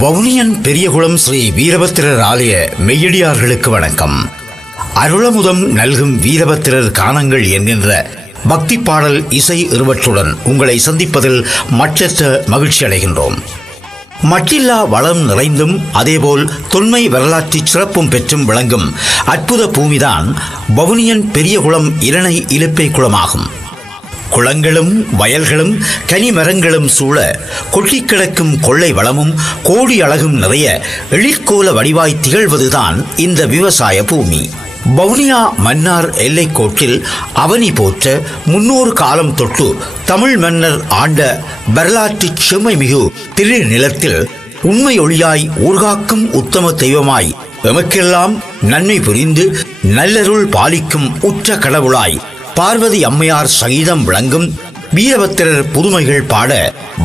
வவுனியன் பெரியகுளம் ஸ்ரீ வீரபத்திரர் ஆலய மெய்யடியார்களுக்கு வணக்கம். அருளமுதம் நல்கும் வீரபத்திரர் காணங்கள் என்கின்ற பக்தி பாடல் இசை இருவற்றுடன் உங்களை சந்திப்பதில் மற்றற்ற மகிழ்ச்சி அடைகின்றோம். மட்டில்லா வளம் நிறைந்தும் அதேபோல் தொன்மை வரலாற்று சிறப்பும் பெற்றும் விளங்கும் அற்புத பூமிதான் வவுனியன் பெரியகுளம் இரணை இலுப்பை குளமாகும். குளங்களும் வயல்களும் கனிமரங்களும் சூழ கொட்டி கிடக்கும் கொள்ளை வளமும் கோடி அழகும் நிறைய எழிற்கோல வடிவாய் திகழ்வதுதான் இந்த விவசாய பூமி. வவுனியா மன்னார் எல்லைக்கோட்டில் அவனி போற்ற 300 காலம் தொட்டு தமிழ் மன்னர் ஆண்ட வரலாற்று செம்மை மிகு திருநிலத்தில் உண்மை ஒளியாய் ஊர்காக்கும் உத்தம தெய்வமாய் எமக்கெல்லாம் நன்மை புரிந்து நல்லருள் பாலிக்கும் உற்ற கடவுளாய் பார்வதி அம்மையார் சகிதம் விளங்கும் வீரபத்திரர் புதுமைகள் பாட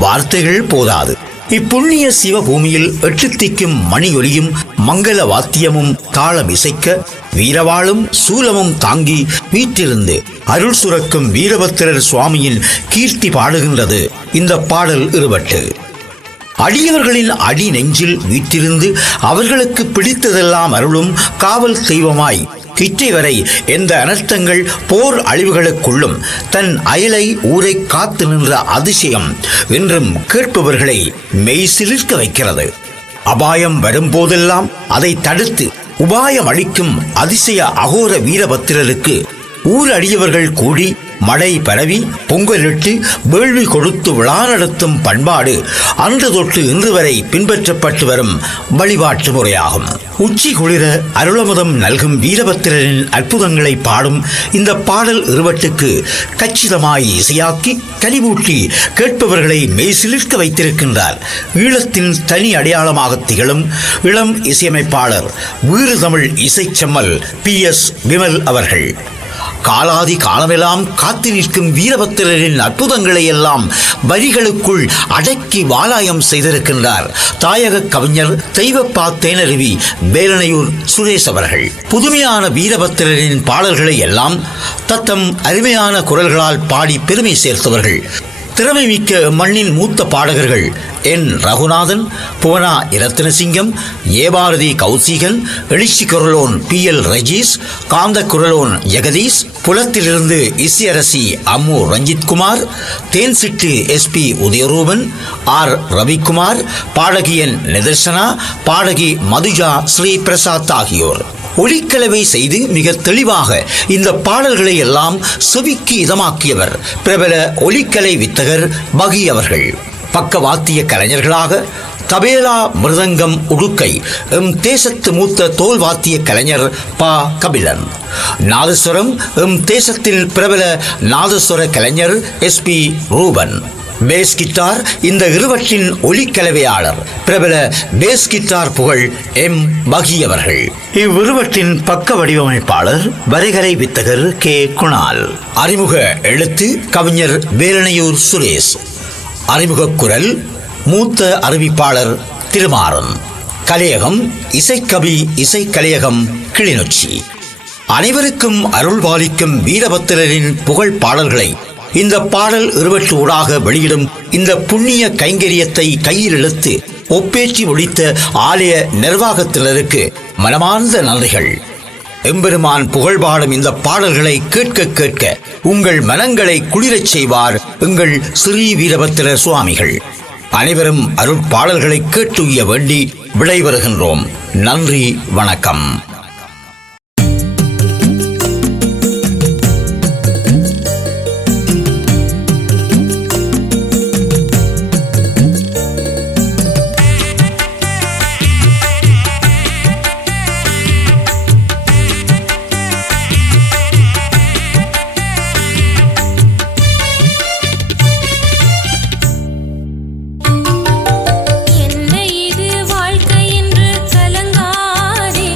வார்த்தைகள் போதாது. இப்புண்ணிய சிவபூமியில் எட்டுத்திக்கும் மணி ஒலியும் மங்கள வாத்தியமும் தாளம் இசைக்க வீரவாளும் சூலமும் தாங்கி வீற்றிருந்து அருள் சுரக்கும் வீரபத்திரர் சுவாமியின் கீர்த்தி பாடுகின்றது இந்த பாடல் இருவட்டு. அடியவர்களின் அடி நெஞ்சில் வீற்றிருந்து அவர்களுக்கு பிடித்ததெல்லாம் அருளும் காவல் தெய்வமாய் கிட்டை வரை எந்த அனர்த்தங்கள் போர் அழிவுகளுக்குள்ளும் தன் அயலை ஊரை காத்து நின்ற அதிசயம் என்றும் கேட்பவர்களை மெய் சிலிர்க்க வைக்கிறது. அபாயம் வரும்போதெல்லாம் அதை தடுத்து உபாயம் அளிக்கும் அதிசய அகோர வீரபத்திரருக்கு ஊர் அடியவர்கள் கூடி மழை பரவி பொங்கலிட்டு வேள்வி கொடுத்து விழா நடத்தும் பண்பாடு அன்று தொட்டு இன்று வரை பின்பற்றப்பட்டு வரும் வழிபாட்டு முறையாகும். உச்சி குளிர அருளமுதம் நல்கும் வீரபத்திரரின் அற்புதங்களை பாடும் இந்த பாடல் இருவட்டுக்கு கச்சிதமாய் இசையாக்கி கனிவூட்டி கேட்பவர்களை மெய்சிலிர்க்க வைத்திருக்கின்றார் ஈழத்தின் தனி அடையாளமாக திகழும் இளம் இசையமைப்பாளர் வீறு தமிழ் இசைச்செம்மல் PS விமல் அவர்கள். காலாதி காலமெல்லாம் காத்து நிற்கும் வீரபத்திரரின் அற்புதங்களை எல்லாம் வரிகளுக்குள் அடக்கி வாலாயம் செய்திருக்கின்றார் தாயக கவிஞர் தெய்வப்பா தேனருவி வேலனையூர் சுரேஷ் அவர்கள். புதுமையான வீரபத்திரரின் பாடல்களை எல்லாம் தத்தம் அருமையான குரல்களால் பாடி பெருமை சேர்த்தவர்கள் திறமை மிக்க மண்ணின் மூத்த பாடகர்கள் என் ரகுநாதன், புவனா இரத்தினசிங்கம், ஏபாரதி கௌசிகன், எழுச்சி குரலோன் PL ரஜீஸ், காந்த குரலோன் ஜெகதீஷ், புலத்திலிருந்து இசையரசி அம்மு ரஞ்சித்குமார், தேன்சிட்டு SP உதயரூபன், R ரவிக்குமார், பாடகியன் நிதர்சனா, பாடகி மதுஜா ஸ்ரீ பிரசாத் ஆகியோர் ஒளிக்கலவை செய்து மிக தெளிவாக இந்த பாடல்களை எல்லாம் செவிக்கு இதமாக்கியவர் பிரபல ஒளிக்கலை வித்தகர் பகி அவர்கள். பக்கவாத்திய கலைஞர்களாக தபேலா மிருதங்கம் உடுக்கை எம் தேசத்து மூத்த தோல் வாத்திய கலைஞர் பா கபிலன். நாதஸ்வரம் எம் தேசத்தில் பிரபல நாதஸ்வர கலைஞர் SP ரூபன். பேஸ் கிட்டார் இந்த இருவற்றின் ஒலிக்கலவையாளர் பிரபல பேஸ் கிட்டார் புகழ் M பகி அவர்கள். இவ்விருவற்றின் பக்க வடிவமைப்பாளர் வரைகலை வித்தகர் K குணால். அறிமுக எழுத்து கவிஞர் வேலனையூர் சுரேஷ். அறிமுக குரல் மூத்த அறிவிப்பாளர் திருமாறன். கலையகம் இசைக்கவி இசை கலையகம் கிளிநொச்சி. அனைவருக்கும் அருள் பாலிக்கும் வீரபத்திரரின் புகழ் பாடல்களை இந்த பாடல் இருவற்று ஊடாக வெளியிடும் இந்த புண்ணிய கைங்கரியத்தை கையில் இழுத்து ஒப்பேற்றி முடித்த ஆலய நிர்வாகத்தினருக்கு மனமார்ந்த நன்றிகள். எம்பெருமான் புகழ்பாடும் இந்த பாடல்களை கேட்க கேட்க உங்கள் மனங்களை குளிரச் செய்வார் எங்கள் ஸ்ரீ வீரபத்திர சுவாமிகள். அனைவரும் அருட்பாடல்களை கேட்டுய வேண்டி விடைபெறுகின்றோம். நன்றி, வணக்கம். என்ன இது வாழ்க்கை என்று கலங்காதே.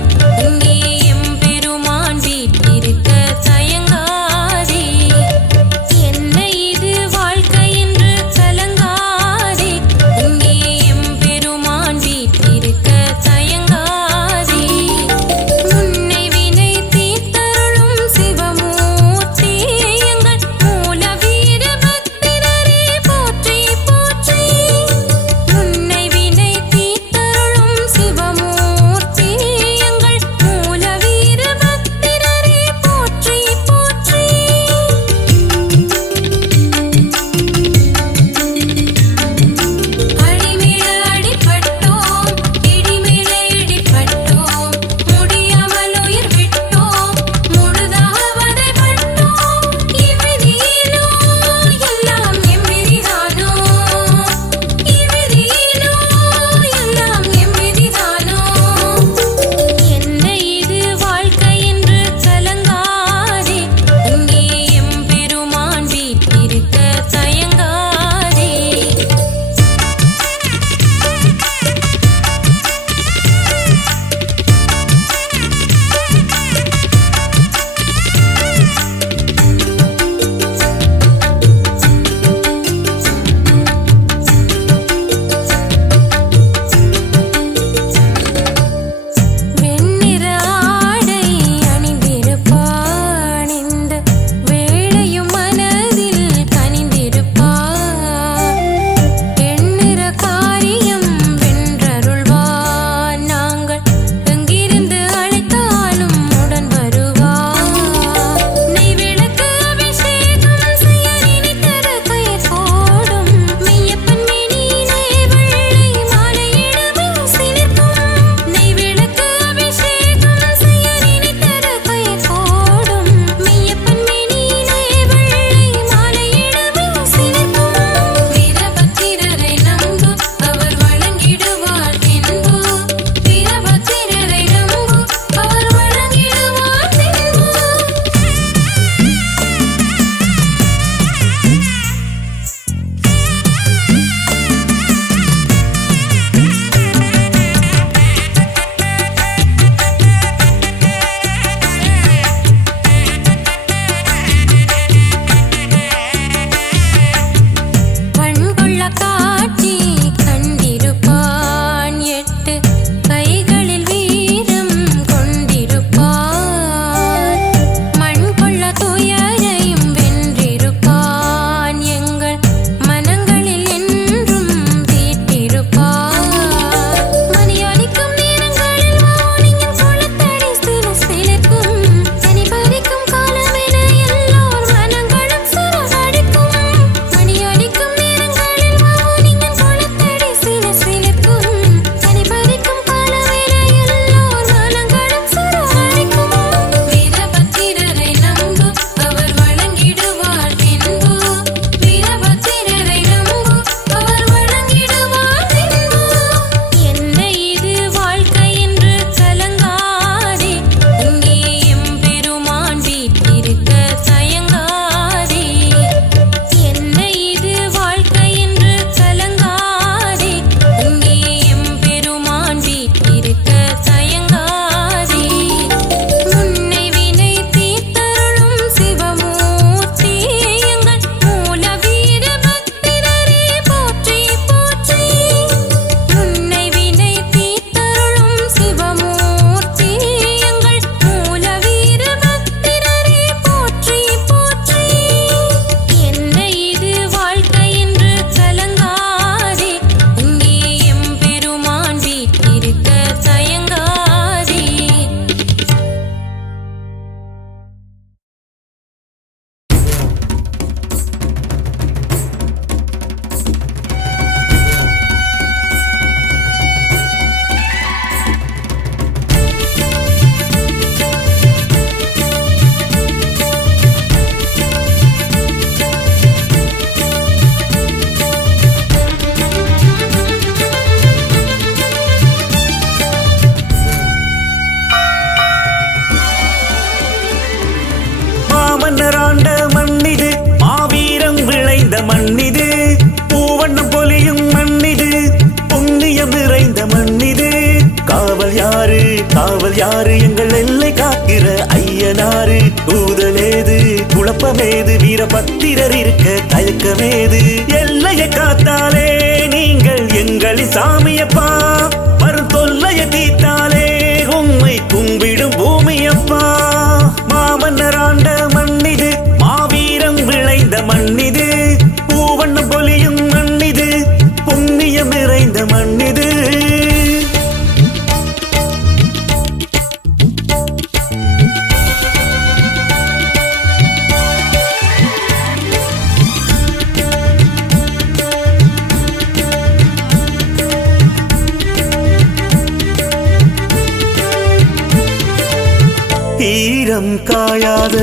கூதலேது குழப்பமேது வீரபத்திரர் இருக்க தயக்கமேது எல்லையை காத்தாலே நீங்கள் எங்களின் சாமியப்பா வரும் தொல்லையை தீத்தாலே உம்மை கும்பிடும் பூமியப்பா மாமன்னர் ஆண்ட மண்ணிது மாவீரம் விளைந்த மண்ணிது பூவண்ணம் பொலியும் மண்ணிது புண்ணியம் நிறைந்த மண்ணிது ஈரம் காயாத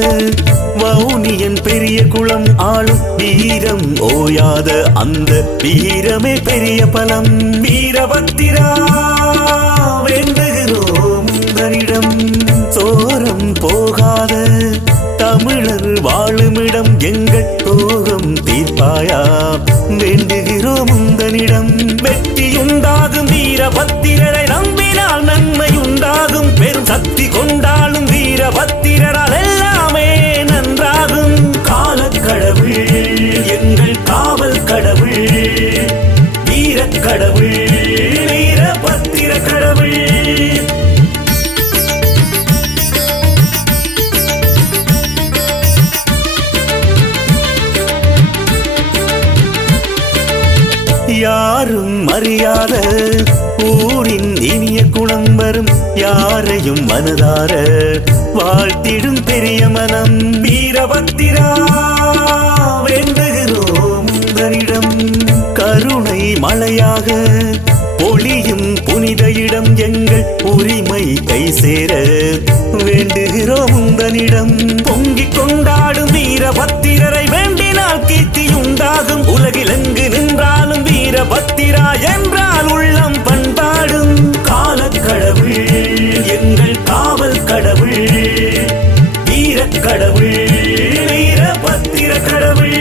வவுனியன் பெரிய குளம் ஆளும் வீரம் ஓயாத அந்த வீரமே பெரிய பலம் வீரபத்திரா வேண்டுகிறோம் உங்களிடம் சோரம் போகாத தமிழர் வாழுமிடம் எங்கள் சோகம் தீர்ப்பாயா வேண்டுகிறோம் உங்களிடம் வெற்றியுண்டாகும் வீரபத்திரரை நம்பினால் நன்மை உண்டாகும் பெரும் சக்தி கொண்டாலும் வீரபத்திரரால் எல்லாமே நன்றாகும் காலக்கடவுள் எங்கள் காவல் கடவுள் வீரக்கடவுள் வீரபத்திர கடவுள் யாரும் அறியாத ஊரின் இனிய குணம் வரும் யாரையும் மனதார வாழ்த்திடும் பெரிய மனம் வீரபத்திரா வேண்டுகிறோம் உங்களிடம் கருணை மழையாக பொழியும் புனித இடம் எங்கள் உரிமை கை சேர வேண்டுகிறோம் உங்களிடம் பொங்கிக் கொண்டாடும் வீரபத்திரரை வேண்டினால் கீர்த்தி உண்டாகும் உலகில் எங்கு நின்றாலும் வீரபத்திரா என்றால் உள்ளம் பண்பாடும் காலக்கடவுள் எங்கள் காவல் கடவுள் வீரக்கடவுள் வீரபத்திர கடவுள்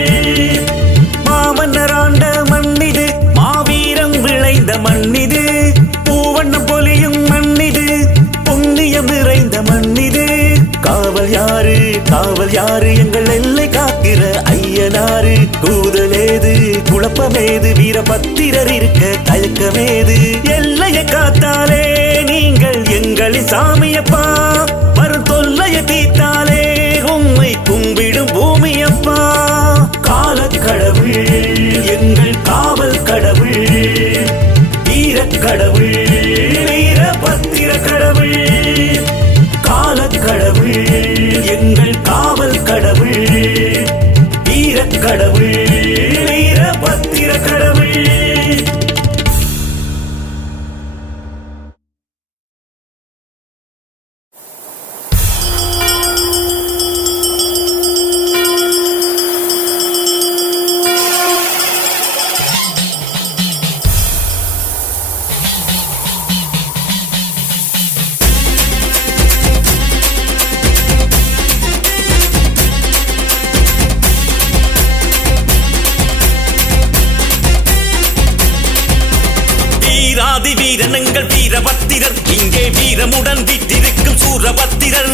மாமன்னர் ஆண்ட மண்ணிது மாவீரம் விளைந்த மண்ணிது பூவண்ணம் பொலியும் மண்ணிது புண்ணியம் நிறைந்த மண்ணிது காவல் யாரு எங்கள் எல்லை காக்கிற ஐயனாரு கூதலேது குழப்பமேது வீரபத்திரர் இருக்க தயக்கமேது எல்லையை காத்தாலே நீங்கள் எங்களின் சாமியப்பா வரும் தொல்லையை தீத்தாலே உம்மை கும்பிடும் பூமியப்பா காலக்கடவுள் எங்கள் காவல் கடவுள் வீரக்கடவுள் வீரபத்திர கடவுள் காலக்கடவுள் எங்கள் காவல் கடவுள் வீரக்கடவுள் வீரபத்திர கடவுள் வீரனங்கள் வீரபத்திரர் இங்கே வீரமுடன் வீற்றிருக்கும் சூரபத்திரர்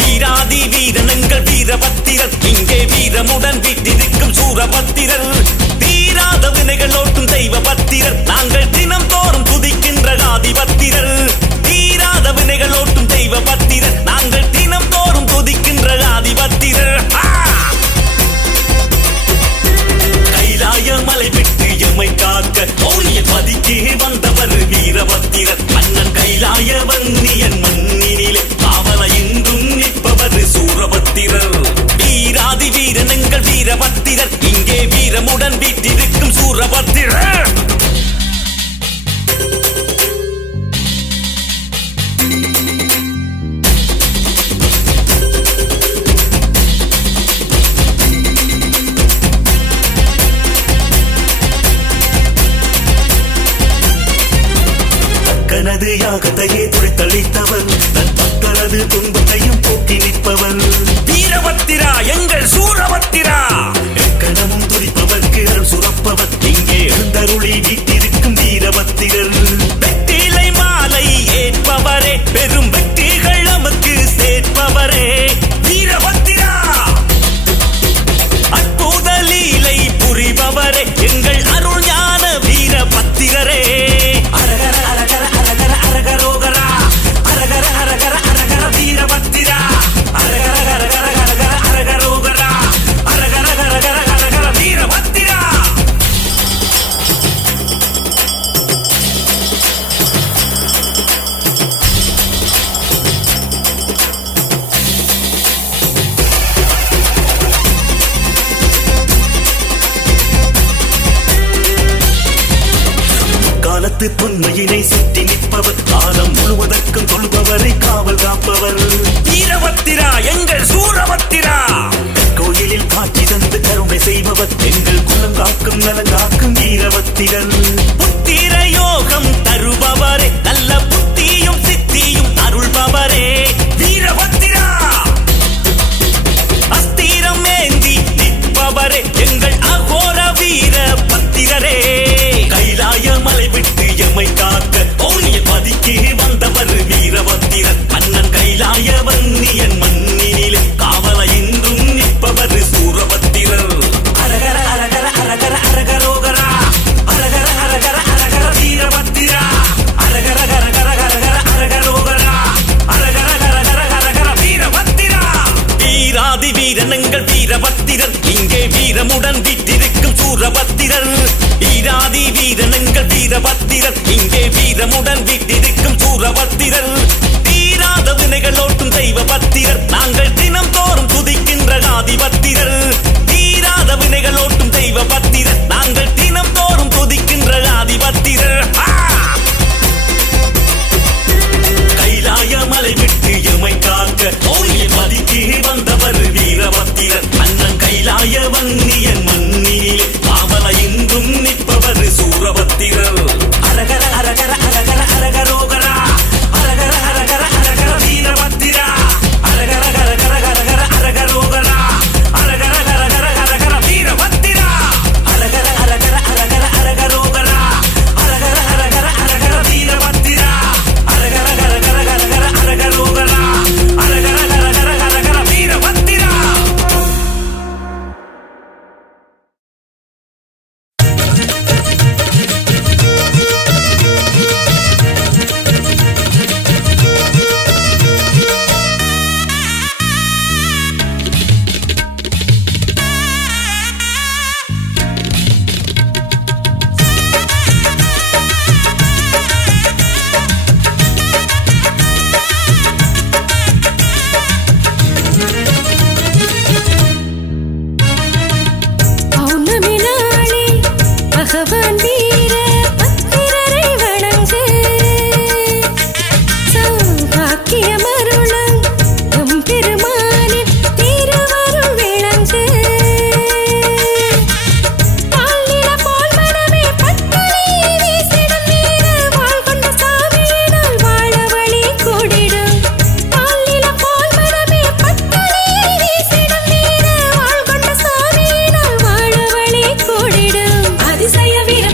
வீராதி வீரனங்கள் வீரபத்திரர் இங்கே வீரமுடன் வீற்றிருக்கும் சூரபத்திரர் தீராத வினைகள் ஓட்டும் தெய்வ பத்திரர் நாங்கள் தினம் தோறும் துதிக்கின்ற ஆதிபத்திரர் தீராத வினைகள் ஓட்டும் தெய்வ பத்திரர் நாங்கள் தினம் தோறும் துதிக்கின்ற ஆதிபத்திரர் கைலாய மலை விட்டு எம்மை காக்க மௌரிய பதிக்கே வந்தவர் வீரபத்திரர் மன்னன் கைலாய வன்னியன் மண்ணினிலே காவல என்றும் நிற்பவர் சூரபத்திரர் வீராதி வீரனங்கள் வீரபத்திரர் இங்கே வீரமுடன் வீற்றிருக்கும் சூரபத்திரர் தனது யாகத்தையே துடைத்தளித்தவர் தன் பக்தரது துன்பத்தையும் போக்கி நிற்பவர் வீரபத்திரா எங்கள் சூரபத்திரா எக்கணமும் துடிப்பவர்க்கு அருள் சுரப்பவர் இங்கே எழுந்தருளி வீட்டிருக்கும் வீரபத்திரர் வெற்றிலை மாலை ஏற்பவரே பெரும் வெற்றிகள் துள்பவரே எங்கள் அருள் ஞான வீரபத்திரரே. அரகர அரகர அரகர அரகரோகரா, அரகர அரகர அரகர வீரபத்திரா, அரகர அரகர அரகர அரகரோகரா, அரகர அரகர அரகர வீரபத்திரா. காலத்து தொன்மையினை சுற்றி நிற்பவர், காலம் முழுவதற்கும் தொழுபவரை காவல் காப்பவர். வீரபத்திரா எங்கள் சூரபத்திரா, கோயிலில் காட்சி தந்து கருணை செய்பவர், எங்கள் குலம் காக்கும் நலம் காக்கும் வீரபத்திரன். புத்திர யோகம் தருபவரே, நல்ல புத்தியும் சித்தியும் அருள்பவரே வீரபத்திரா. அஸ்திரம் ஏந்தி நிற்பவரே எங்கள் அகோர வீர பத்திரரே. கைலாய மலை விட்டு எமை காக்க ஓனிய பதிக்கு வந்தவர் வீரபத்திரன். மன்னன் கைலாய வன்னியன் மண்ணினிலே காவல இன்றும் நிற்பவர் சூரபத்திரர். அரகர அரகர அரகர அரகரோகரா, அரகர அரகர அரகர வீரபத்திரா, அரகர அரகர அரகர அரகரோகரா, அரகர அரகர அரகர வீரபத்திரா. வீராதி வீரனங்கள் வீரபத்திரர், இங்கே வீரமுடன் வீட்டிருக்கும் சூரபத்திரர். வீராதி வீரனங்கள் வீரபத்திரர், இங்கே வீரமுடன் வீட்டிருக்கும் சூரபத்திரர். தீராத வினைகளோட்டும் தெய்வ பத்திரர், நாங்கள் தினம் தோறும் துதிக்கின்ற ஆதிபத்திரர். தீராத வினைகளோட்டும் தெய்வ பத்திரர், நாங்கள் தினம் தோறும் துதிக்கின்ற ஆதிபத்திரர். கைலாய மலை விட்டு எமை காக்க ஓனிய பதிக்கு வந்தவர் வீரபத்திரர். மன்னன் கைலாய வன்னியன் மண்ணிலே காவல இன்றும் நிற்பவர் சூரபத்திரர். அரகர அரகர அரகர அரகரோகரா, அரகர அரகர அரகர வீரபத்திரா, அரகர அரகர அரகர அரகரோகரா, அரகர அரகர அரகர வீரபத்திரா, அரகர அரகர அரகர அரகரோகரா, அரகர அரகர அரகர வீரபத்திரா, அரகர அரகர அரகர அரகரோகரா, அரகர அரகர அரகர வீரபத்திரா. பௌர்ணமி நாளில் பகவான் வீர பத்திரரை வணங்கு, சௌபாக்கியமருளும் நம் பெருமானின் திருவருள் விளங்கு. பால்நில போல் மனமே பட்டொளி வீசிடும் வீர வாழ் கொண்ட சாமியினால் வாழ வழி கூடிடும். பால்நில போல் மனமே பட்டொளி வீசிடும் வீர வாழ் கொண்ட சாமியினால் வாழ வழி கூடிடும். அதிசய வீர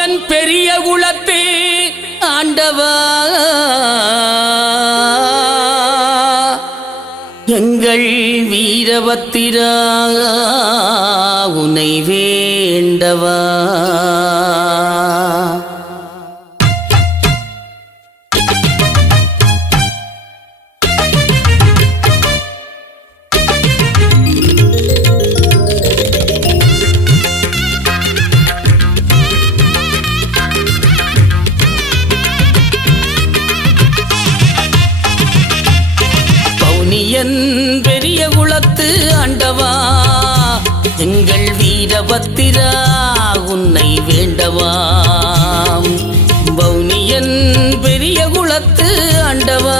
வவுனியன் பெரிய குலத்தே ஆண்டவா எங்கள் வீரபத்திரா உனை வேண்டவா. பெரிய குலத்து ஆண்டவா எங்கள் வீரபத்திரா உன்னை வேண்டவா. வவுனியன் பெரிய குலத்து ஆண்டவா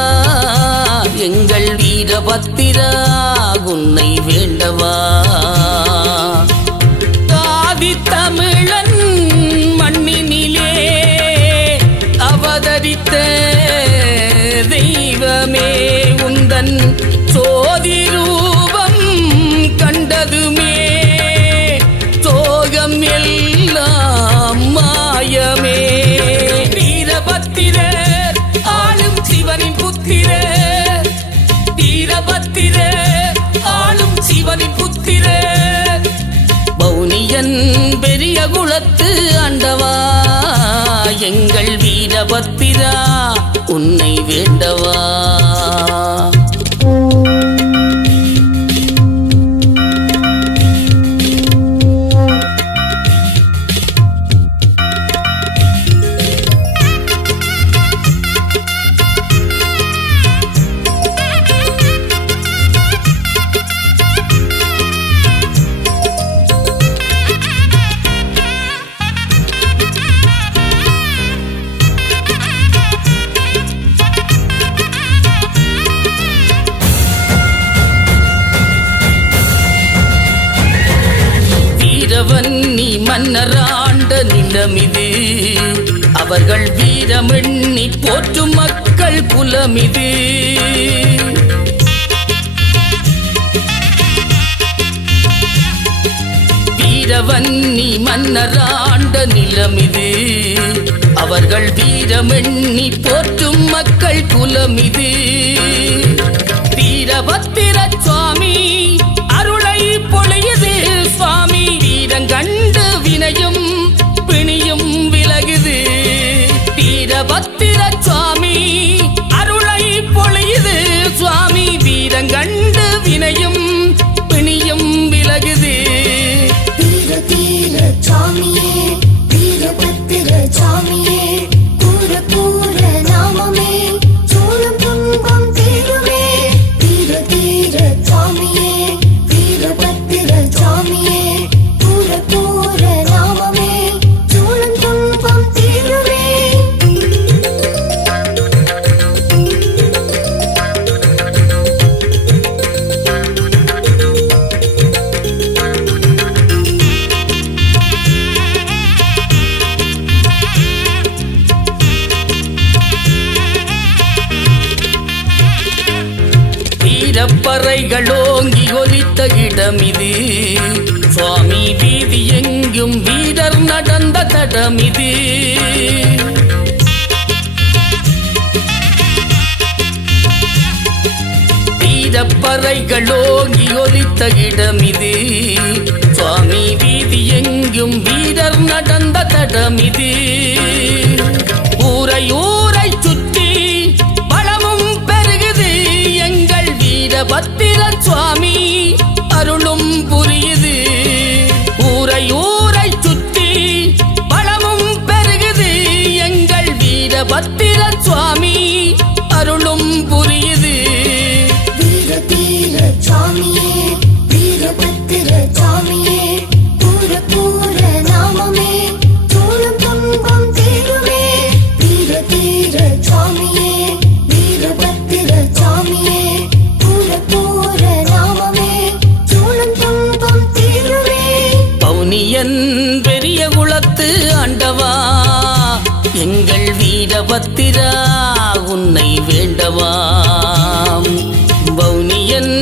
எங்கள் வீரபத்திரா உன்னை வேண்டவா. ஆதி தமிழன் மண்ணினிலே அவதரித்த தெய்வமே உந்தன் சோதி ரூபம் கண்டதுமே சோகம் எல்லாம் மாயமே. வீரபத்திரர் ஆளும் சிவனின் புத்திரர், வீரபத்திரர் ஆளும் சிவனின் புத்திரர். வவுனியன் பெரிய குலத்து ஆண்டவா எங்கள் வீரபத்திரா உன்னை வேண்டவா. நீ மன்னராண்ட நிலமிது அவர்கள் வீரமெண்ணி போற்றும் மக்கள் குலமிது. வீரவன்னி மன்னராண்ட நிலமிது அவர்கள் வீரமெண்ணி போற்றும் மக்கள் குலமிது. வீரபத்திர சுவாமி அருளை பொழியுது சுவாமி வீரங்கண்டு வினையும் பிணியும் விலகுது. வீரபத்திர சுவாமி அருளை பொழியுது சுவாமி வீரங்கண்டு வினையும் பிணியும் விலகுது. வீர சுவாமியே வீரபத்திர சுவாமியே கூற கூற நாமமே சூழும் துன்பம் தீருமே. வீர சுவாமியே வீரபத்திர சுவாமியே கூற கூற நாமமே சூழும் துன்பம் தீருமே. வீரப்பறைகளோங்கி ஒலித்த இடமிது சுவாமி வீதி எங்கும் வீரர் நடந்த தடமிது. வீரப்பறைகளோங்கி ஒலித்த இடமிது சுவாமி வீதி எங்கும் வீரர் நடந்த தடமிது. ஊரை ஊரை சுற்றி பலமும் பெருகுது எங்கள் வீரபத்திர சுவாமி அருளும் புரியுது. ஊரை ஊரை சுற்றி பலமும் பெருகுது எங்கள் வீரபத்திர சுவாமி அருளும் புரியுது. வீர சுவாமியே வீரபத்திர சுவாமியே கூற கூற நாமமே சூழும் துன்பம் தீருமே. வீர சுவாமியே வீரபத்திர சுவாமியே கூற கூற நாமமே சூழும் துன்பம் தீருமே. வவுனியன் பெரிய குலத்து ஆண்டவா எங்கள் வீரபத்திரா உன்னை வேண்டவா. வவுனியன்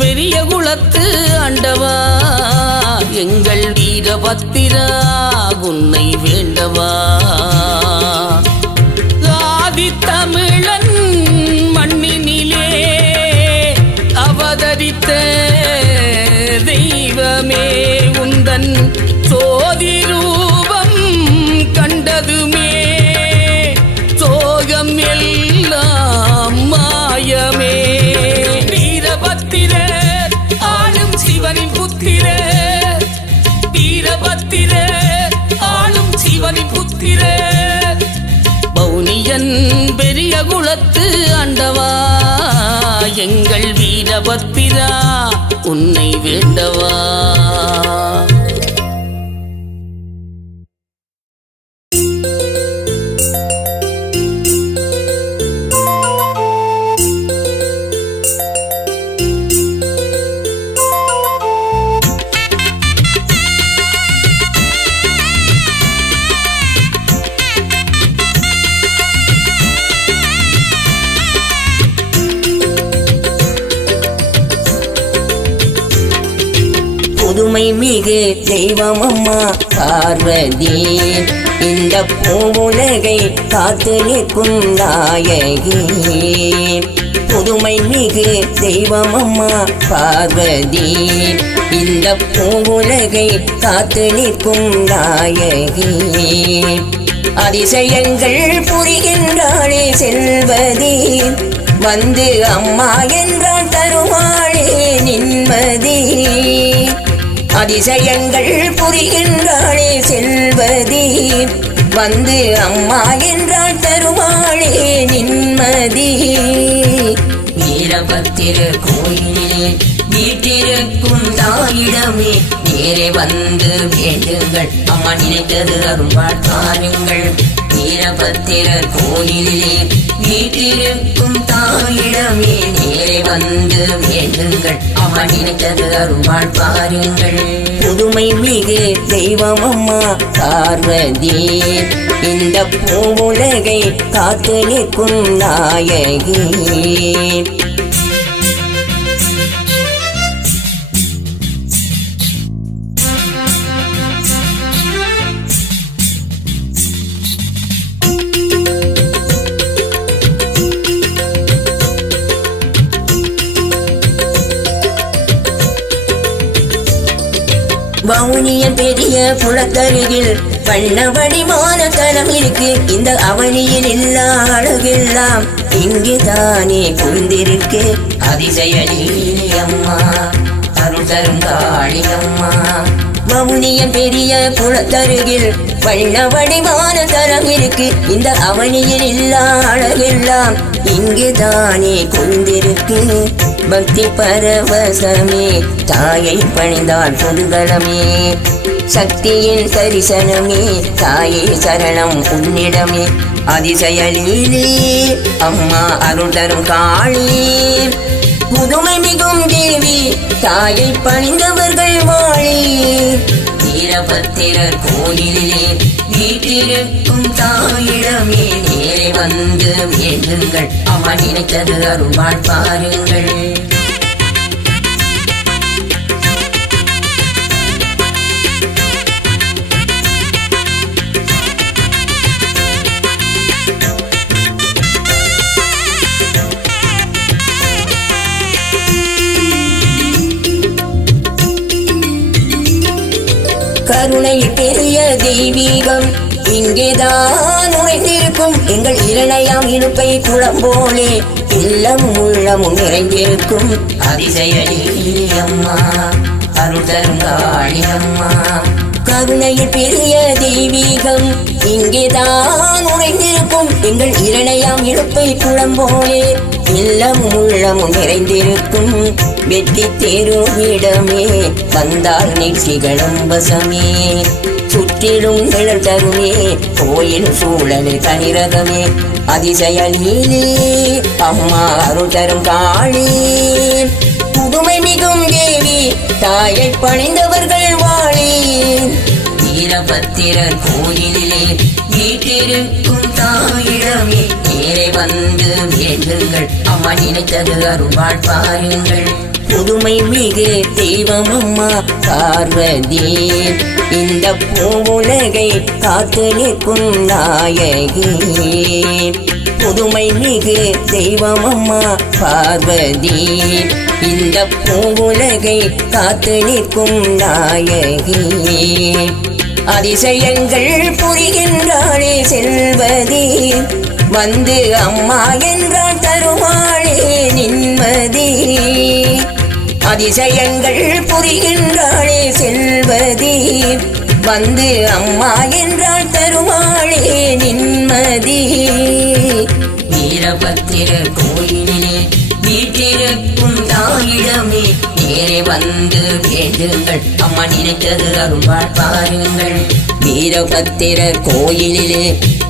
பெரிய குலத்து ஆண்டவா எங்கள் வீரபத்திரா உன்னை வேண்டவா. வேண்டவா ஆதித்தமிழன் மண்ணினிலே அவதரித்த தெய்வமே உந்தன் சோதி ரூபம் கண்டதுமே சோகம் எல்லாம் மாயமே வீரபத்திரர் ஆளும் சிவனின் புத்திரர் வீரபத்திரர் ஆளும் சிவனின் புத்திரர் பவுனியன் பெரிய குலத்து ஆண்டவா எங்கள் வீரபத்திரா உன்னை வேண்டவா புதுமை மிகு தெய்வம் அம்மா பார்வதி இந்த பூவுலகை காத்து நிற்கும் நாயகி புதுமை மிகு தெய்வம் அம்மா பார்வதி இந்த பூவுலகை காத்து நிற்கும் நாயகி அதிசயங்கள் புரிகின்றாளே செல்வதி வந்து அம்மா என்றால் தருவாளே நிம்மதி அதிசயங்கள் புரிகின்றாளே செல்வதி வந்து அம்மா என்றால் தருவாளே நிம்மதி வீரபத்திர கோயிலே வீட்டிருக்கும் தாயிடமே நேரே வந்து வேண்டுங்கள் அம்மா நினைத்தது அருள்வாள் பாருங்கள் வீரபத்திர கோயிலே வீட்டிருக்கும் தாயிடமே நேரே வந்து வேண்டுங்கள் அம்மா நினைத்தது அருள்வாள் பாருங்கள் புதுமை மிகு தெய்வம் அம்மா பார்வதி இந்த பூவுலகை காத்து நிற்கும் நாயகி வவுனிய பெரிய குளத்தருகில் வண்ண வடிமான தலம் இருக்கு இந்த அவனியில் இல்லா அழகெல்லாம் இங்குதானே புரிந்திருக்கு அதிசயலீ அம்மா அருள் தரும் காளி அம்மா வவுனிய பெரிய குளத்தருகில் வண்ண வடிமான தலம் இருக்கு இந்த அவனியில் இல்லா அழகெல்லாம் இங்குதானே கொண்டிருக்கு பக்தி பரவசமே தாயை பணிந்தால் புதுகலமே சக்தியின் தரிசனமே தாயே சரணம் உன்னிடமே அதிசயலீலே அம்மா அருள் தரும் காளி புதுமை மிகும் தேவி தாயை பணிந்தவர்கள் வாழி வீரபத்திரர் கோயிலே வீட்டிருக்கும் தாயிடமே நேரே வந்து வேண்டுங்கள் அம்மா நினைத்தது அருள்வாள் பாருங்கள் கருணை பெரிய தெய்வீகம் இங்கேதான் உழைந்திருக்கும் எங்கள் இரணையாம் இழுப்பை குளம்போலே இல்லமும் உள்ளமும் நிறைந்திருக்கும் அதிசயலீ அம்மா அருள் தரும் காளி அம்மா கருணையில் பெரிய தெய்வீகம் இங்கேதான் உழைந்திருக்கும் எங்கள் இரணையாம் இழுப்பை குளம்போலே இல்லமும் உள்ளமும் நிறைந்திருக்கும் வெற்றி தேருவிடமே வந்தால் நிகழ்ச்சிகளும் வசமே சுற்றிலும் நிழல் தருமே கோயில் சூழல் தனிரகமே அதிசயலீலே அம்மா அருள் தரும் காளி புதுமை மிகும் தேவி தாயை பணிந்தவர்கள் வாழி வீரபத்திரர் கோயிலே வீட்டிருக்கும் தாயிடமே நேரே வந்து வேண்டுங்கள் அம்மா நினைத்தது அருள்வாள் பாருங்கள் புதுமை மிகு தெய்வம் அம்மா பார்வதி இந்த பூவுலகை காத்து நிற்கும் நாயகி புதுமை மிகு தெய்வம் அம்மா பார்வதி இந்த பூவுலகை காத்து நிற்கும் நாயகி அதிசயங்கள் புரிகின்றாளே செல்வதி வந்து அம்மா என்றால் தருவாளே நிம்மதி அதிசயங்கள் புரிகின்றாளே செல்வதி வந்து அம்மா என்றால் தருவாளே நிம்மதி வீரபத்திரர் கோயிலிலே வீட்டிருக்கும் தாயிடமே நேரே வந்து வேண்டுங்கள் அம்மா நினைத்தது அருள்வாள் பாருங்கள் வீரபத்திரர் கோயிலிலே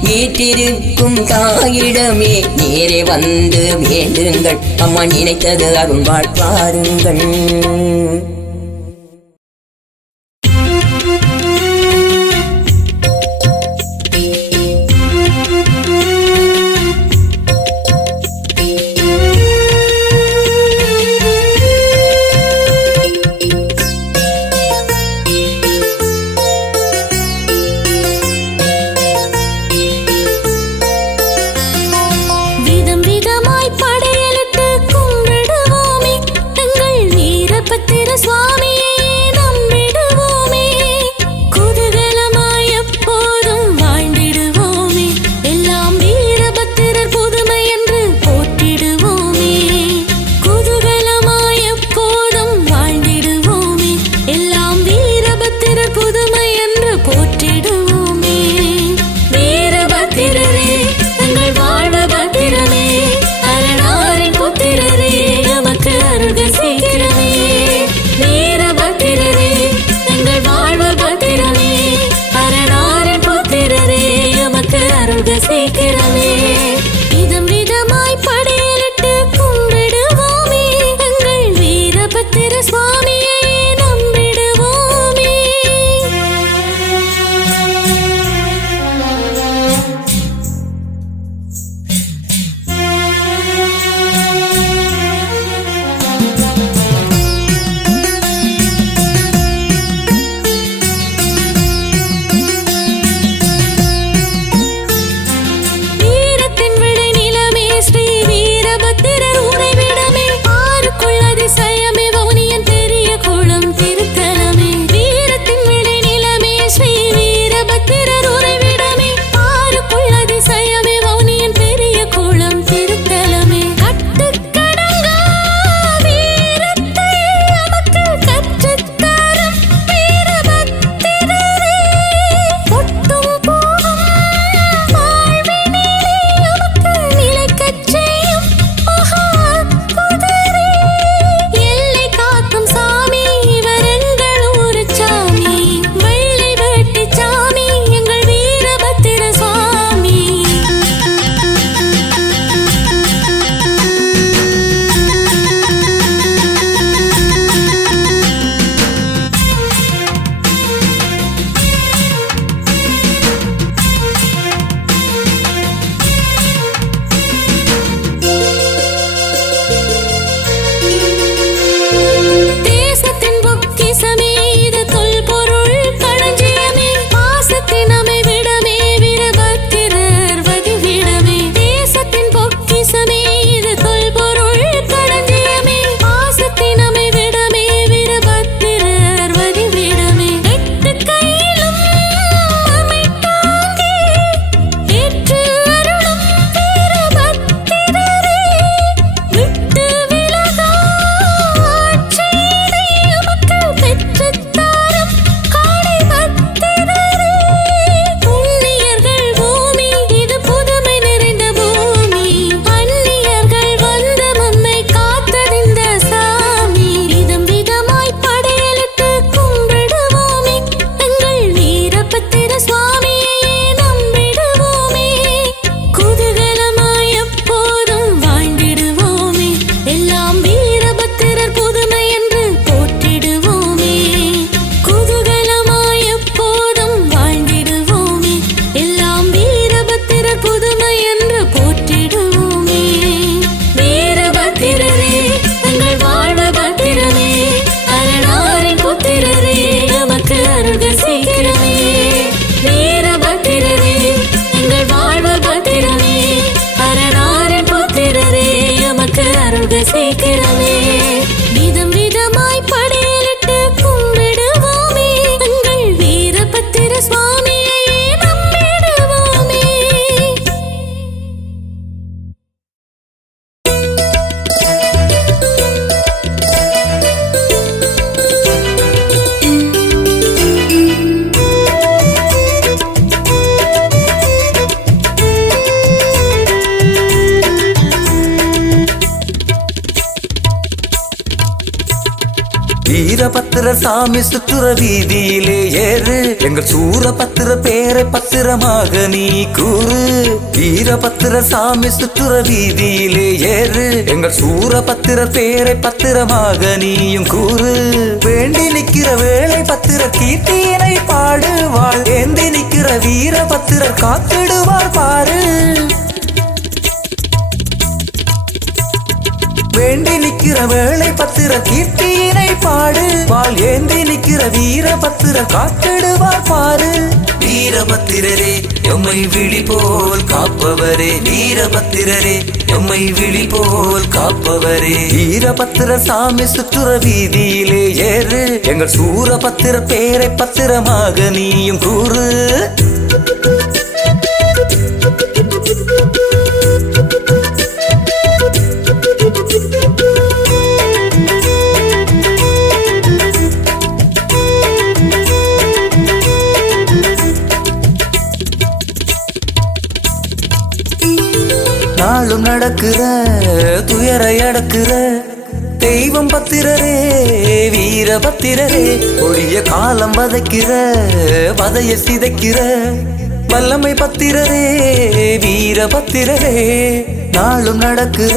வீட்டிருக்கும் தாயிடமே நேரே வந்து வேண்டுங்கள் அம்மா நினைத்தது அருள்வாள் பாருங்கள் விதம் விதமாய் படையலிட்டு கும்பிடுவோமே எங்கள் வீரபத்திர சுவாமியை நம்பிடுவோமே குதூகலமாய் எப்போதும் வாழ்ந்திடுவோமே எல்லாம் வீரபத்திரர் புதுமை என்று போற்றிடுவோமே குதூகலமாய் எப்போதும் வாழ்ந்திடுவோமே எல்லாம் வீரபத்திரர் புதுமை என்று போற்றிடுவோமே வீரபத்திரரே எங்கள் வாழ்வு பத்திரமே அரணாரின் புத்திரரே நமக்கு அருள்க சீக்கிரமே வீரபத்திரரே எங்கள் வாழ்வு பத்திரமே அரணாரின் புத்திரரே நமக்கு அருள்க சீக்கிரமே விதம் விதமாய் படையலிட்டு கும்பிடுவோமே எங்கள் வீரபத்திர சுவாமியை நம்பிடுவோமே வீரபத்திர சாமி சுற்றுற வீதியிலே ஏறு எங்கள் சூரபத்திர பேரை பத்திரமாக நீ கூறு. வீரபத்திர சாமி சுற்றுற வீதியிலே ஏறு எங்கள் சூரபத்திர பேரை பத்திரமாக நீயும் கூறு. வேண்டி நிக்கிற வேளை பத்திர கீர்த்தியினை பாடுவாள், ஏந்தி நிக்கிற வீரபத்திரர் காத்திடுவார் பாரு. வேண்டி நிக்கிற வேளை பத்திர கீர்த்தியினை பாடு, வாள் ஏந்தி நிக்கிற வீரபத்திர காத்திடுவார் பாரு. வீரபத்திரரே எம்மை விழி போல் காப்பவரே, வீரபத்திரரே எம்மை விழி போல் காப்பவரே. வீரபத்திர சாமி சுற்றுற வீதியிலே ஏறு எங்கள் சூரபத்திர பேரை பத்திரமாக நீயும் கூறு. நாளும் நடக்கிற துயரை அடக்குற தெய்வம் பத்திரரே, வீரபத்திரரே ஒழிய காலம் வதைக்கிற வதைய சிதைக்கிற வல்லமை பத்திரரே, வீரபத்திரரே. நாளும் நடக்கிற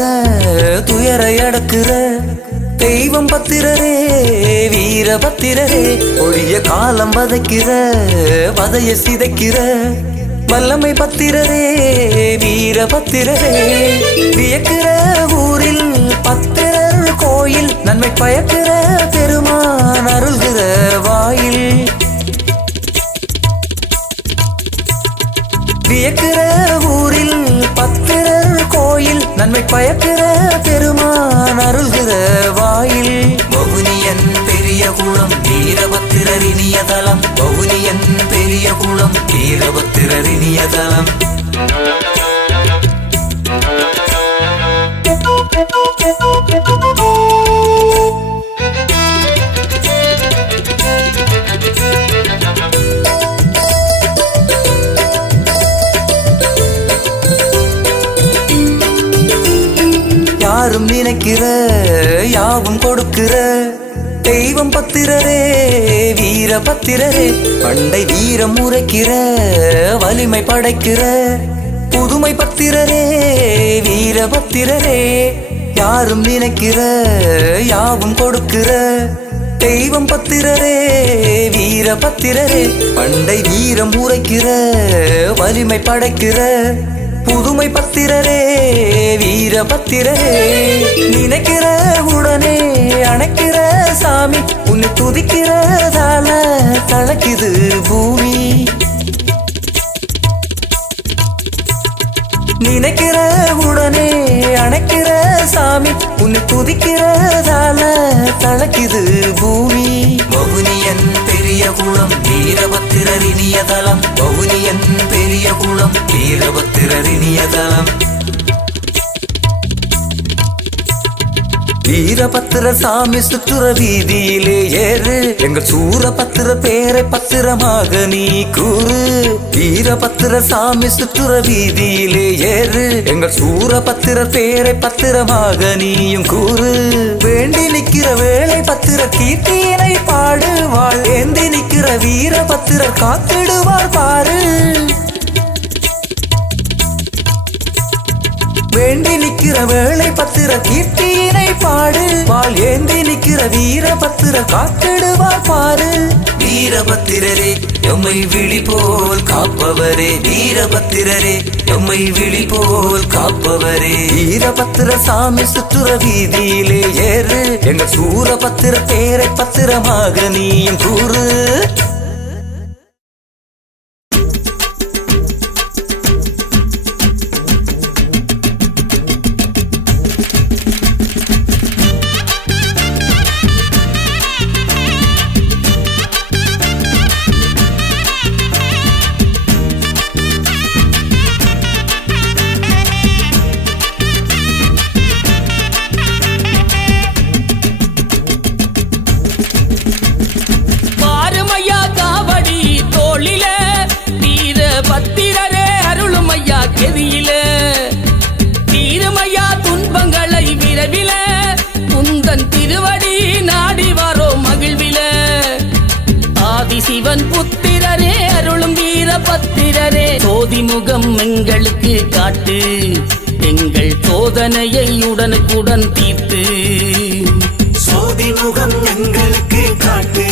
துயரை அடக்குற தெய்வம் பத்திரரே, வீரபத்திரரே ஒழிய காலம் வதைக்கிற வதைய சிதைக்கிற வல்லமை பத்திரரே, வீரபத்திரரே. வியக்கிற ஊரில் பத்திரர் கோயில், நன்மை பயக்கிற பெருமான் அருள்கிற வாயில். வியக்கிற ஊரில் பத்திரர் கோயில், நன்மை பயக்கிற பெருமான் அருள்கிற வாயில். வவுனியன் பெரிய குளம் வீரபத்திரர் இனிய தலம், வவுனியன் பெரிய குளம் வீரபத்திரர் இனிய தலம். யாரும் நினைக்கிற யாவும் கொடுக்கிற தெய்வம் பத்திரரே, வீரபத்திரரே பண்டை வீரம் உரைக்கிற வலிமை படைக்கிற புதுமை பத்திரரே, வீரபத்திரரே. யாரும் நினைக்கிற யாவும் கொடுக்கிற தெய்வம் பத்திரரே, வீரபத்திரரே பண்டை வீரம் உரைக்கிற வலிமை படைக்கிற புதுமை பத்திரரே, வீரபத்திரரே. நினைக்கிற உடனே அணைக்கிற சாமி, உன்னை துதிக்கிறதால தளக்குது பூமி. நினைக்கிற உடனே அணைக்கிற சாமி, உன்னை துதிக்கிறதால தளக்குது பூமி. வவுனியன் பெரிய குளம் வீரபத்திரர் இனிய தலம், வவுனியன் பெரிய குளம் வீரபத்திரர் இனிய தலம். வீரபத்திர சாமி சுற்றுற வீதியிலே ஏறு எங்கள் சூரபத்திர பேரை பத்திரமாக நீ கூறு. வீரபத்திர சாமி சுற்றுற வீதியிலே ஏறு எங்கள் சூரபத்திர பேரை பத்திரமாக நீயும் கூறு. வேண்டி நிக்கிற வேளை பத்திர கீர்த்தியினை பாடுவாள், ஏந்தி நிக்கிற வீரபத்திரர் காத்திடுவார் பாரு. வேண்டி நிக்கிற வேளை பத்திர கீர்த்தியினை பாடு, வாள் ஏந்தி நிக்கிற வீரபத்திர காத்திடுவார் பாரு. வீரபத்திரரே எம்மை விழி போல் காப்பவரே, வீரபத்திரரே எம்மை விழி போல் காப்பவரே. வீரபத்திர சாமி சுற்றுற வீதியிலே ஏறு எங்கள் சூரபத்திர பேரை பத்திரமாக நீயும் கூறு. பாருமையா ஆதிசிவன் புத்திரரே அருளும் வீரபத்திரரே சோதி முகம் எங்களுக்கு காட்டு எங்கள் சோதனையை உடனுக்குடன் தீர்த்து சோதி முகம் எங்களுக்கு காட்டு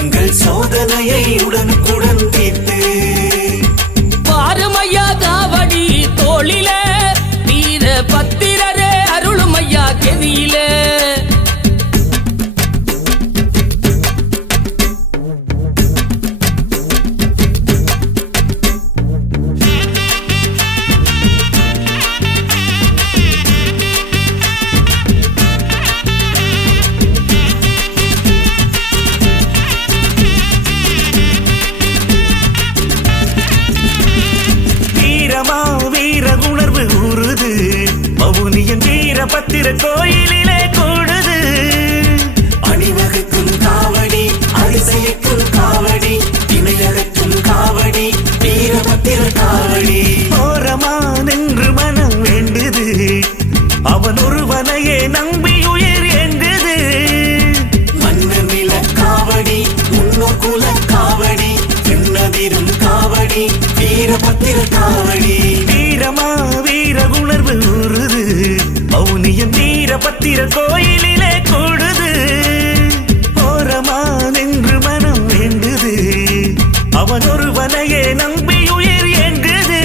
எங்கள் சோதனையை உடனுக்குடன் தீர்த்து பாருமையா காவடி தோளில வீர பத்திரரே அருளுமையா கெதியில பத்திர கோயிலிலே கூடுது அணிவகுக்கும் காவடி அதிசயக்கும் காவடி இணையகக்கும் காவடி வீரபத்திர காவடி ஓரமா நின்று மனம் வேண்டுது அவன் ஒருவனையே நம்பி உயிர் ஏங்குது மன்னர் நில காவடி முன்னோர் குல காவடி பெண்ணதிரும் காவடி வீரபத்திர காவடி வீரமா வீர உணர்வு ஊறுது மௌனியம் வீரபத்திர கோயிலிலே கூடுது ஓரமா நின்று மனம் வேண்டுது அவன் ஒருவனையே நம்பி உயிர் ஏங்குது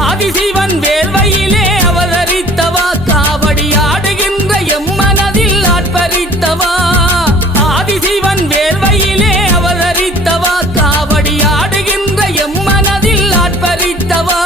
ஆதிசிவன் வேள்வையிலே அவதரித்தவா காவடி ஆடுகின்ற எம்மனதில் ஆட்பரித்தவா ஆதிசிவன் வேள்வையிலே அவதரித்தவா காவடி ஆடுகின்ற எம்மனதில் ஆட்பரித்தவா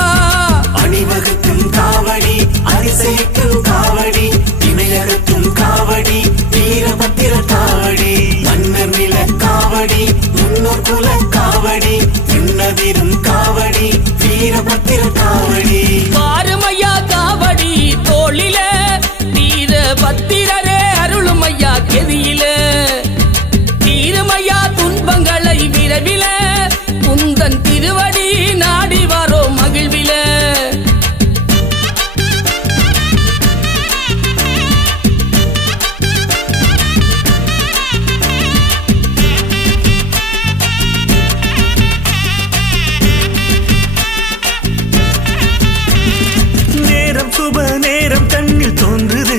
அணிவகுக்கும் காவடி அதிசயிக்கும் காவடி இணையகக்கும் காவடி வீரபத்திர காவடி மன்னர் நில காவடி முன்னோர் குல காவடி பெண்ணதிரும் காவடி வீரபத்திர காவடி பாருமையா காவடி தோளில வீர பத்திரரே அருளுமையா கெதியில தீருமையா துன்பங்களை விரைவில உந்தன் திருவடி நாடி வாரோ மகிழ்வில சுப நேரம் கண்ணில் தோன்றுது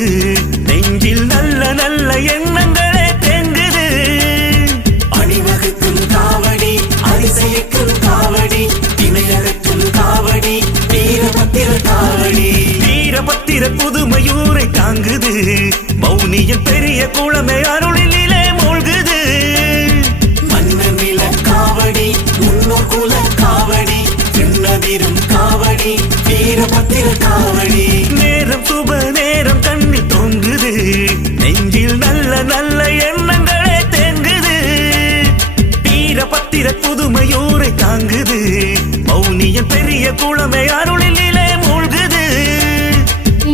நெஞ்சில் நல்ல நல்ல எண்ணங்களே தேங்குது அணிவகுக்கும் காவடி அதிசயிக்கும் காவடி இணையகக்கும் காவடி வீரபத்திர காவடி வீரபத்திர புதுமையூரை தாங்குது மௌனியின் பெரிய குளமே அருளிலே மூழ்குது மன்னர் நில காவடி முன்னோர் குல காவடி பெண்ணதிரும் காவடி வீரபத்திர காவடி நேரம் சுப நேரம் கண்ணில் தோன்றுது நெஞ்சில் நல்ல நல்ல எண்ணங்களே தேங்குது வீரபத்திர புதுமையூரை தாங்குது மௌனியின் பெரிய குளமே அருளிலே மூழ்குது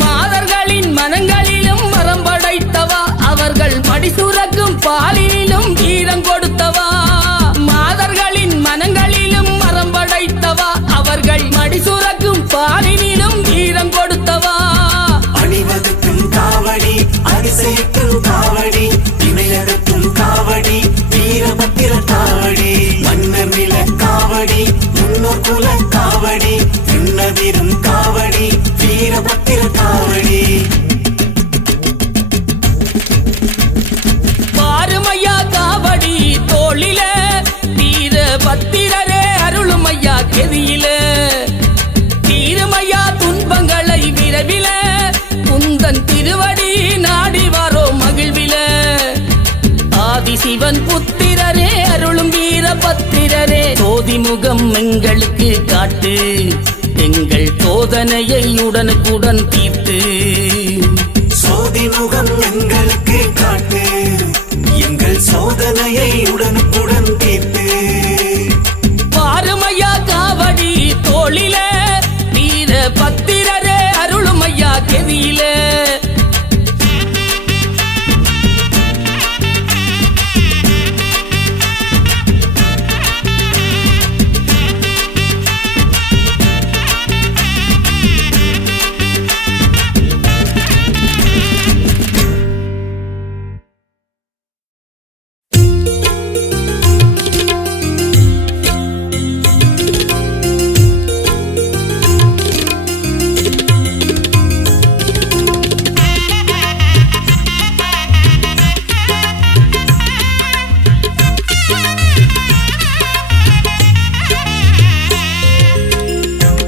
மாதர்களின் மனங்களிலும் மரம் படைத்தவா அவர்கள் மடிசுரக்கும் பாலினிலும் ஈரம் கொடுத்தவா மாதர்களின் மனங்களிலும் மரம் படைத்தவா அவர்கள் மடிசுரக்கும் பாலினிலும் ஈரம் கொடுத்தவா அணிவகுக்கும் காவடி அதிசயிக்கும் காவடி இணையகக்கும் காவடி வீரபத்திர காவடி மன்னர் நில காவடி முன்னோர் குல காவடி பெண்ணதிரும் காவடி வீரபத்திர காவடி பாருமையா காவடி தோளில வீர பத்திரரே அருளுமையா கெதியில தீருமையா துன்பங்களை விரைவில உந்தன் திருவடி நாடி வாரோ மகிழ்வில ஆதிசிவன் புத்திரரே அருளும் வீரபத்திரரே சோதி முகம் எங்களுக்கு காட்டு எங்கள் சோதனையை உடனுக்குடன் தீர்த்து சோதி முகம் எங்களுக்கு காட்டு எங்கள் சோதனையை உடனுக்குடன் தீர்த்து பாருமையா காவடி தோளில வீர பத்திரரே அருளுமையா கெதியில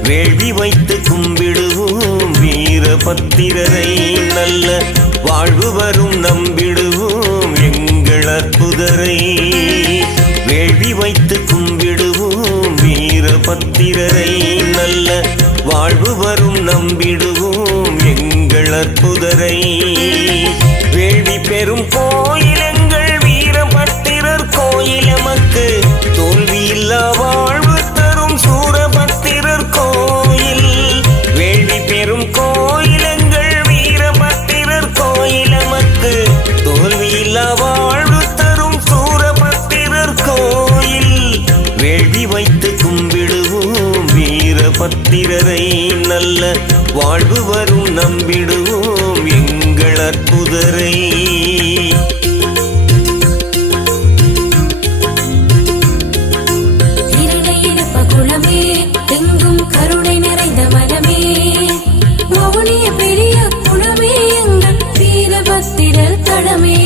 வேள்வி வைத்து கும்பிடுவோம் வீரபத்திரரை நல்ல வாழ்வு வரும் நம்பிடுவோம் எங்கள் அற்புதரை வேள்வி வைத்து கும்பிடுவோம் வீரபத்திரரை நல்ல வாழ்வு வரும் நம்பிடுவோம் எங்கள் அற்புதரை வேள்வி பெறும் கோயில் எங்கள் வீரபத்திரர் கோயில் எமக்கு தோல்வியில்லா வாழ்வு தரும் சூரபத்திரர் கோயில் வேள்வி பெறும் கோயில் எங்கள் வீரபத்திரர் கோயில் எமக்கு தோல்வியில்லா வாழ்வு தரும் சூரபத்திரர் கோயில் வேள்வி வைத்து கும்பிடுவோம் வீரபத்திரரை நல்ல வாழ்வு வரும் நம்பிடுவோம் எங்கள் அற்புதரை குளமே எங்கும் கருணை நிறைந்த மனமே மௌனிய பெரிய குளமே எங்கள் வீரபத்திரர் தடமே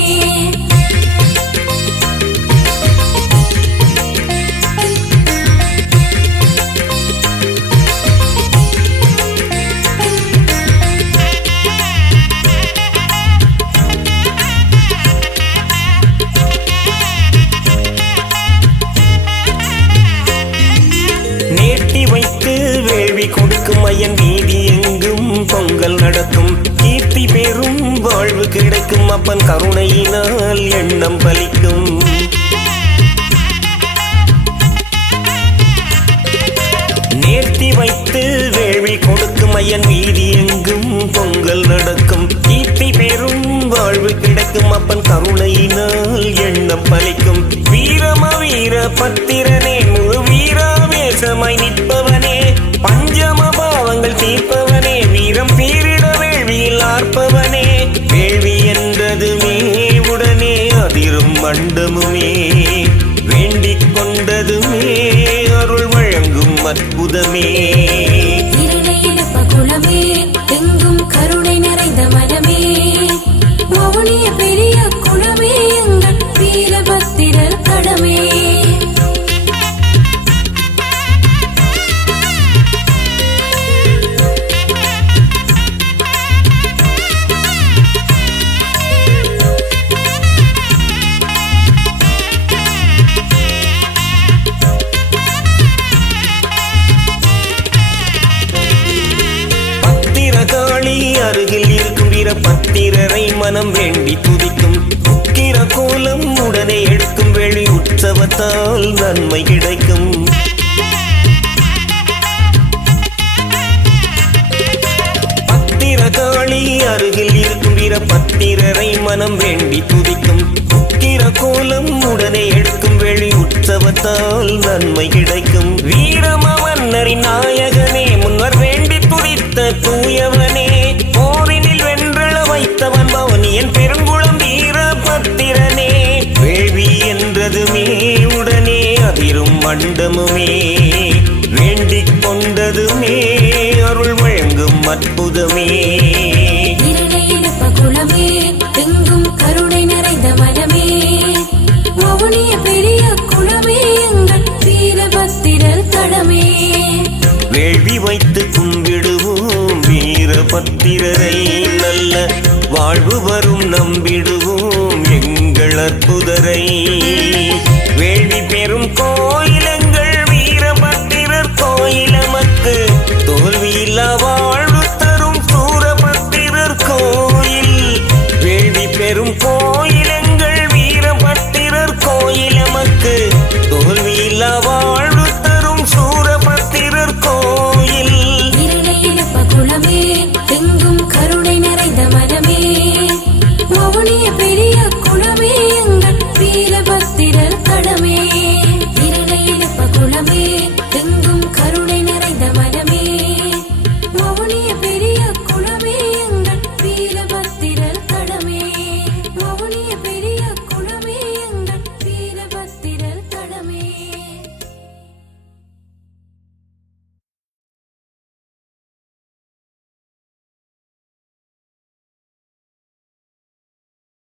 கொடுக்கும் ஐயன் வீதி எங்கும் பொங்கல் நடக்கும் கீர்த்தி பெறும் வாழ்வு கிடைக்கும் அப்பன் கருணையினால் எண்ணம் பலிக்கும் நேர்த்தி வைத்து வேள்வி கொடுக்கும் ஐயன் வீதி எங்கும் பொங்கல் நடக்கும் கீர்த்தி பெறும் வாழ்வு கிடைக்கும் அப்பன் கருணையினால் எண்ணம் பலிக்கும் வீரம வீர பத்திரனே முழு வீராவேசமாய் நிற்பவனே பஞ்சம பாவங்கள் தீர்ப்பவனே வீரம் பீரிட வேள்வியில் ஆர்ப்பவனே வேள்வி என்றதுமே உடனே அதிரும் மண்டமுமே வேண்டிக் கொண்டதுமே அருள் வழங்கும் அற்புதமே குளமே எங்கும் கருணை நிறைந்த மனமே மௌனிய பெரிய குளமே எங்கள் வீரபத்திரர் கடமே அருகில் இருக்கும் வீரபத்திரரை மனம் வேண்டி துதிக்கும் உக்கிர கோலம் உடனே எடுக்கும் வெளி உற்சவத்தால் நன்மை கிடைக்கும் பத்திரகாளி அருகில் இருக்கும் வீரபத்திரரை மனம் வேண்டி துதிக்கும் உக்கிர கோலம் உடனே எடுக்கும் வெளி உற்சவத்தால் நன்மை கிடைக்கும் வீரம மன்னரின் நாயகனே முன்னர் வேண்டி துதித்த தூயவனே போரினில் வென்றள வைத்தவன் பவனியன் பெருங்குளம் வீரபத்திரனே வேள்வி என்றதுமே உடனே அதிரும் மண்டமுமே வேண்டிக் கொண்டதுமே அருள் வழங்கும் அற்புதமே குளமே எங்கும் கருணை நிறைந்த மனமே மௌனிய பெரிய குளமே எங்கள் வீரபத்திரர் கடமே வேள்வி வைத்து கும்பிடுவோம் வீரபத்திரரை நல்ல வாழ்வு வரும் நம்பிடுவோம் எங்கள் அற்புதரை வேள்வி பெறும் கோயில்